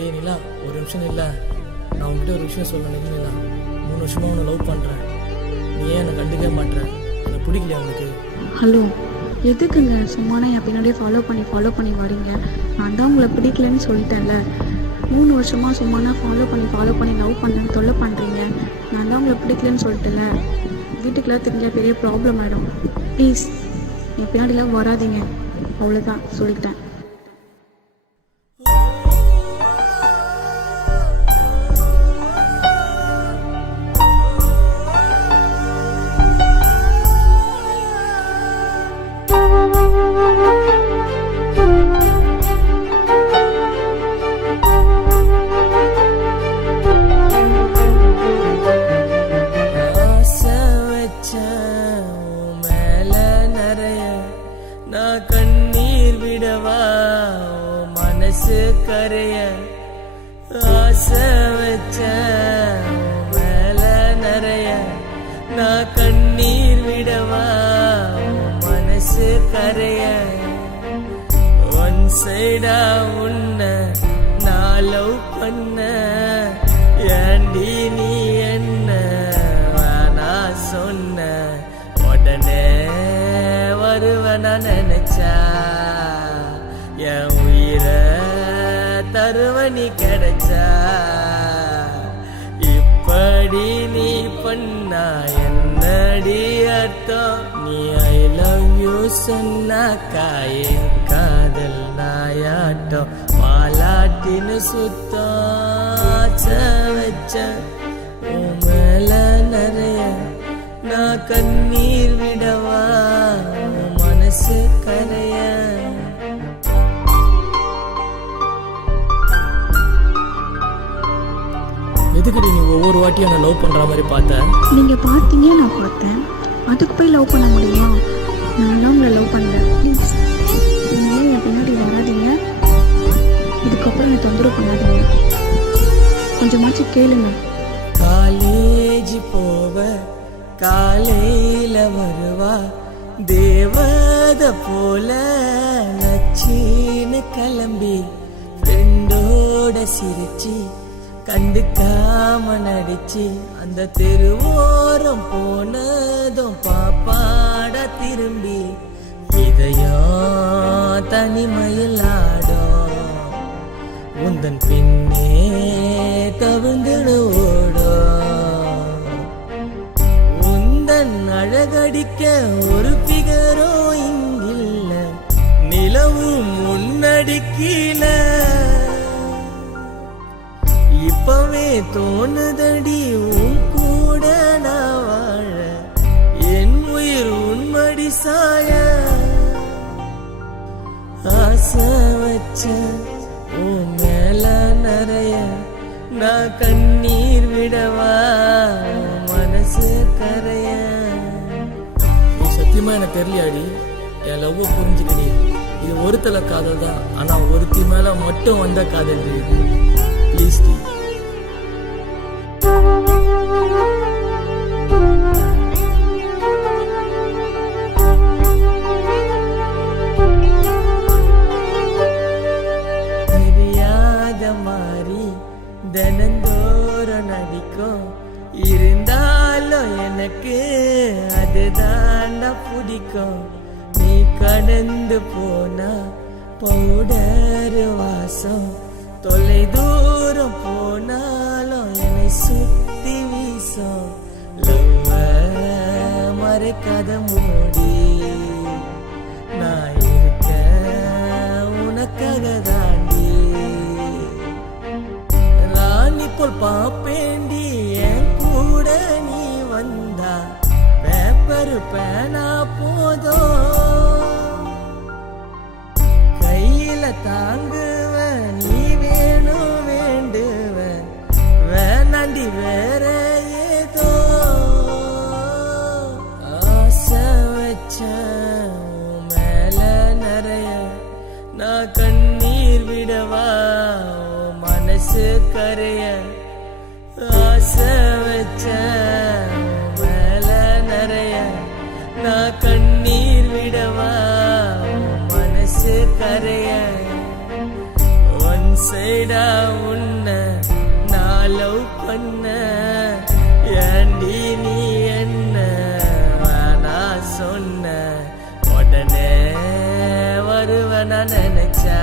ஏய் நிலா, ஒரு நிமிஷம் இல்லை, நான் உங்ககிட்ட ஒரு விஷயம் சொல்லணும். நிலா, 3 வருஷமாக உன்னை லவ் பண்ணுறேன். நீ ஏன் என்னை கண்டுக்கவே மாட்டேற? எனக்கு பிடிக்கலையா உனக்கு? ஹலோ, எதுக்குங்க சும்மானா என் பின்னாடியே ஃபாலோ பண்ணி வரீங்க? நான் தான் உங்களை பிடிக்கலன்னு சொல்லிட்டேன்ல. 3 வருஷமாக சும்மானா ஃபாலோ பண்ணி லவ் பண்ணேன்னு தொல்லை பண்ணுறீங்க. நான் தான் உங்களை பிடிக்கலன்னு சொல்லிட்டேன்ல. வீட்டுக்குள்ளே தெரிஞ்சால் பெரிய ப்ராப்ளம் ஆகிடும். ப்ளீஸ் என் பின்னாடிலாம் வராதீங்க. அவ்வளோதான் சொல்லிட்டேன். நான் கண்ணீர் விடவா மனசு கரைய? ஆசை வச்ச மேல நிறைய. நான் கண்ணீர் விடவா மனசு கரைய? ஒன் சைடா உன்னை நான் லவ் பண்ண. ஏண்டி நீ என்ன வேணா சொன்ன? உடனே வருவன நினைச்சா என் உயிரை தருவனி கிடைச்சா. இப்படி நீ பண்ணா என்னடி அர்த்தம்? நீ ஐ லவ் யூ சொன்னாக்கா என் காதல் நாயாட்டம் பாலாட்டின்னு சுத்தம் வச்ச உன் மேல நிறைய. நான் கண்ணீர் விடவா மனசு கரைய? எதுக்கடி நீ ஒவ்வொரு வாட்டியும் என்ன லவ் பண்ற மாதிரி பார்த்த? நீங்க பார்த்தீங்க, நான் பார்த்தேன். அதுக்கு போய் லவ் பண்ண முடியுமா? நான் உங்களை லவ் பண்ணல. ப்ளீஸ் இனிமேல் என் பின்னாடி வராதீங்க. இதுக்கப்புறம் என்னை தொந்தரவு பண்ணாதீங்க. கொஞ்சமாச்சும் கேளுங்க. காலேஜ் போவ காலையில வருவா தேவத போல நச்சின்னு கிளம்பி ஃப்ரெண்டோட சிரிச்சு கண்டுக்காம நடிச்சு அந்த தெருவோரம் போனதும் பாப்பாட திரும்பி இதயம் தனிமையில் ஆடும். உந்தன் பின்னே தவிழ்ந்துடு ஓடும். உந்தன் அழகடிக்க ஒரு பிகரோ இங்கில்ல, நிலவும் முன்னடிக்கீழ. இப்பவே தோணுதடி உன் கூட நான் வாழ, என் உயிர் உன்மடி சாய. ஆசை வச்ச உன் மேல நிறைய. நான் கண்ணீர் விடவா மனசு கரைய? சத்தியமா எனக்கு தெரியலையாடி, என் லவ் புரிஞ்சுக்கடி. இது ஒருத்தல காதல் தான், ஆனா ஒருத்தி மேல மட்டும் வந்த காதல் இது. ப்ளீஸ் டி. மாறி தினந்தோறும் நடிக்கும் இருந்தாலும் எனக்கு அதுதான்டா பிடிக்கும். நீ கடந்து போனா பவுடர் வாசம், தொலை தூரம் போனாலும் என்னை சுத்தி வீசும். லவ்வ மறைக்காத மூடி நான் இருக்க உனக்காக தாண்டி. ராணி போல் பாப்பேண்டி என் கூட நீ வந்தா, பேப்பர் பேனா போதும் கையில தாங்குவ. நீ வேணும் வேண்டுவ, வேணாண்டி வேற ஏதோ. ஆசை வச்ச மேல நிறைய. நான் கண்ணீர் விடவா மனசு கரைய? ஆசை வச்ச மேல நிறைய. நான் கண்ணீர் விடவா மனசு கரைய? ஒன் செய்டா உன்னை நான் லவ் பண்ண ஏண்டி நீ என்ன வேணா சொன்ன உடனே வருவன நினைச்சா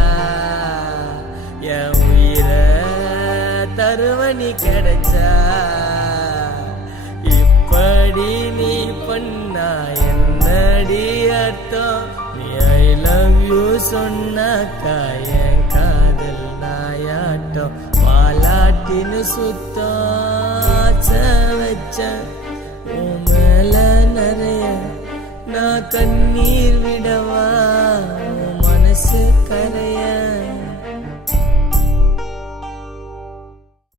என் உயிரை தருவ நீ கிடைச்சா இப்படி நீ பண்ணா என்னடி அர்த்தம் நீ ஐ லவ் யூ சொன்னாக்கா என் காதல் நாயாட்டம் பாலாட்டின்னு சுத்தம் வச்ச உன் மேல நிறைய நான் கண்ணீர் விடவா